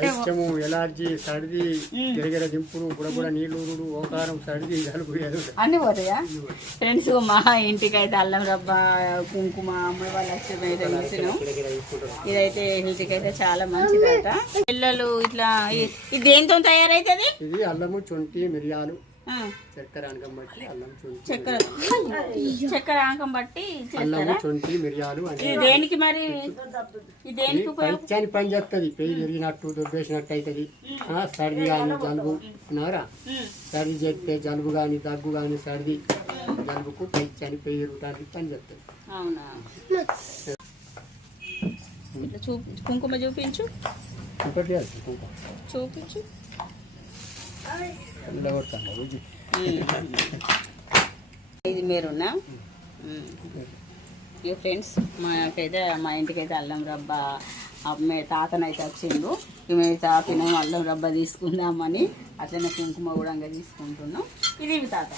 వైద్యము ఎలర్జీ సర్ది గిరగిర దింపుడు బుడబుడ నీళ్ళు ఓకారం సర్ది జలుబు అన్ని పోతాయా ఫ్రెండ్స్? మా ఇంటికి అయితే అల్లం రబ్బ కుంకుమ అమ్మాయి వాళ్ళ అయితే ఇదైతే ఇంటికి అయితే చాలా మంచిదట. పిల్లలు ఇట్లా ఇది దేంతో తయారైతుంది? ఇది అల్లము చుంటి మిరియాలు చక్కెర ఆనకం బట్టి అల్లం చుంటి చక్కెర ఆనకం బట్టి అల్లము చుంటి మిరియాలు దేనికి మరి? దేనికి పని చేస్తుంది. పెయ్యి తిరిగినట్టు దుబ్బేసినట్టు అవుతుంది. సర్ది కానీ జలుబు అన్నారా, సర్ది చెప్తే జలుబు కానీ దగ్గు కానీ సర్ది జలుబుకు పైచాని పెయ్యి రుటానికి పని చేస్తుంది. అవునా? కుంకుమ చూపించు, చూపించు. ఇది మీరున్నా ఇక ఫ్రెండ్స్, మాకైతే మా ఇంటికైతే అల్లం రబ్బ తాతనైతే వచ్చిండు. మేము తాపినాం అల్లం రబ్బ తీసుకుందామని, అట్లనే కుంకుమ కూడా తీసుకుంటున్నాం. ఇది తాత